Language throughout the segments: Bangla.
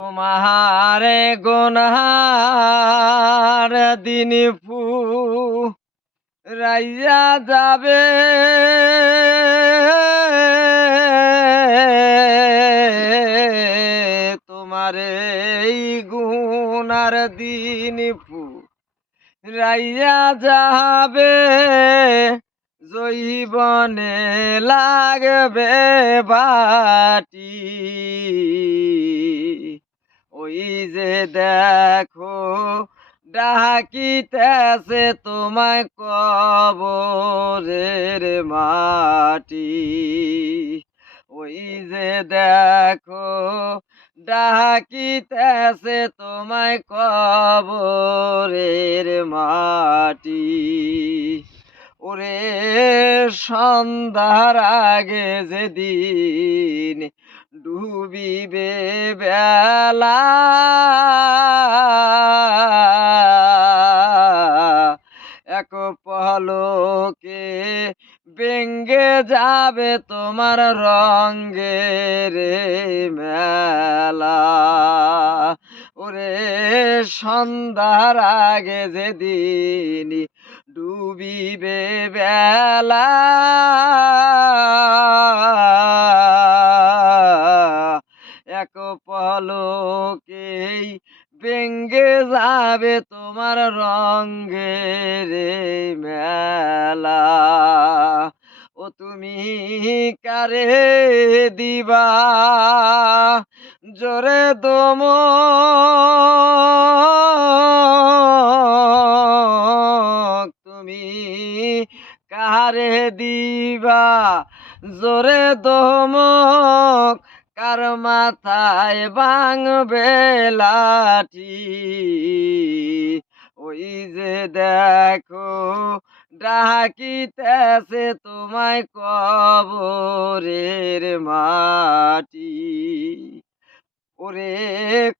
তোমারে গুনহার দিন রাইয়া যাবে তোমারে গুনার দিন রাইয়া যাবে জৈবনে লাগবে বাটি ওই যে দেখো ডাকিতেছে তোমায় কবরের মাটি ওই যে দেখো ডাকিতেছে তোমায় কবরের মাটি ওরে সন্ধ্যার আগে যেদিন ডুবিবে বেলা এক পলকে বেঙ্গে যাবে তোমার রঙ্গের মেলা ওরে সন্ধ্যার আগে যেদিন ডুবিবে বেলা এক পলকেই বেঙ্গে যাবে তোমার রঙ্গের মেলা ও তুমি কারে দিবা জোরে দম তুমি কারে দিবা জোরে দমক কার মাথায় ভাঙবে লাঠি ওই যে দেখো ডাকিতেছে তোমায় কবরের মাটি ওরে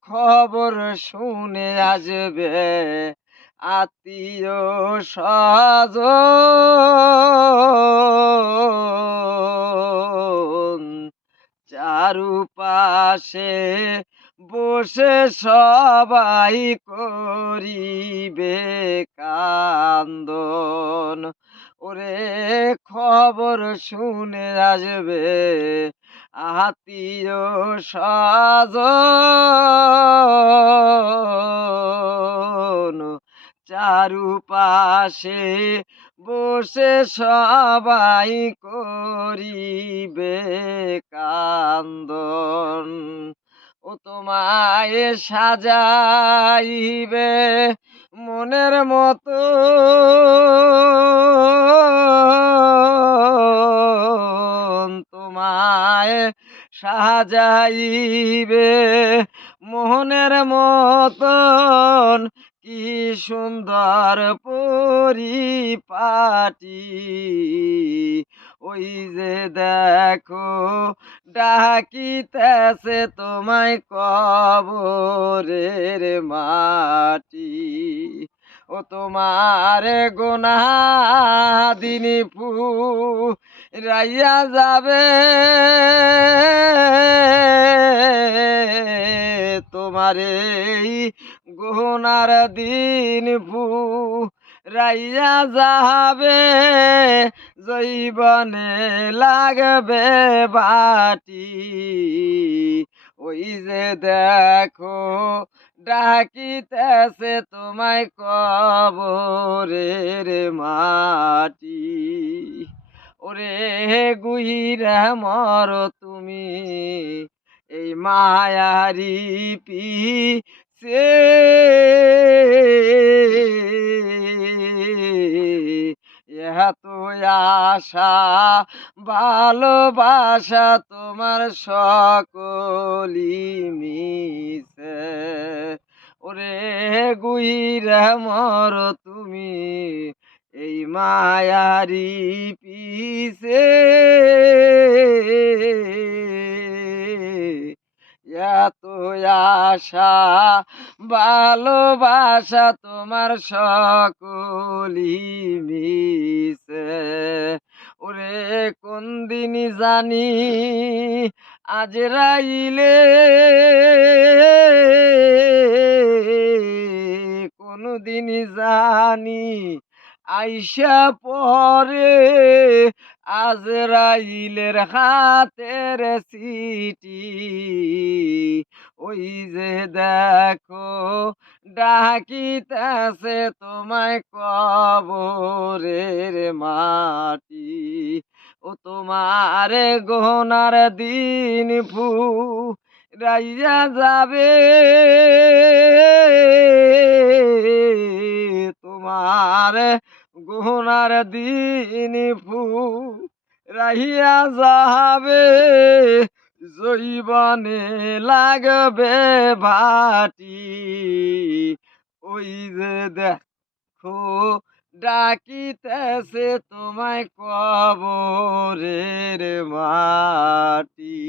খবর শুনে আসবে আত্মীয় স্বজন চারুপাশে বসে সবাই করিবে কান্দন ওরে খবর শুনে আসবে আত্মীয় স্বজন চারুপাশে বসে সবাই করিবে কান্দন ও তোমায় সাজাইবে মনের মতো তোমায় সাজাইবে মোহনের মতন কি সুন্দর পরিপাটি ওই যে দেখো ডাকিতেছে তোমায় কবরের মাটি ও তোমার গোনা দিনী রাইয়া যাবে তোমারে গোনার দিন রাইয়া যাবে জৈবনে লাগবে বাটি ওই যে দেখো ডাকিতেছে তোমায় কবরের মাটি ওরে গুইরা মর তুমি এই মায়ারি পিছে এত আশা ভালোবাসা তোমার সকলি মিছে ওরে গুইরা মর তুমি এই মায়ারি পিছে এত আশা ভালোবাসা তোমার সকলি মিছে ওরে কোন দিন জানি আজরাইলে জানি আইসা পরে আজরাইলের হাতের চিঠি ওই যে দেখো ডাকিতেছে তোমায় কবরের মাটি ও তোমার গহনার দিন রাইয়া যাবে তোমার গহনার দিন রাহিয়া যাবে জৈবনে লাগবে ভাটি ওই যে দেখো ডাকিতেছে তোমায় কবরের মাটি।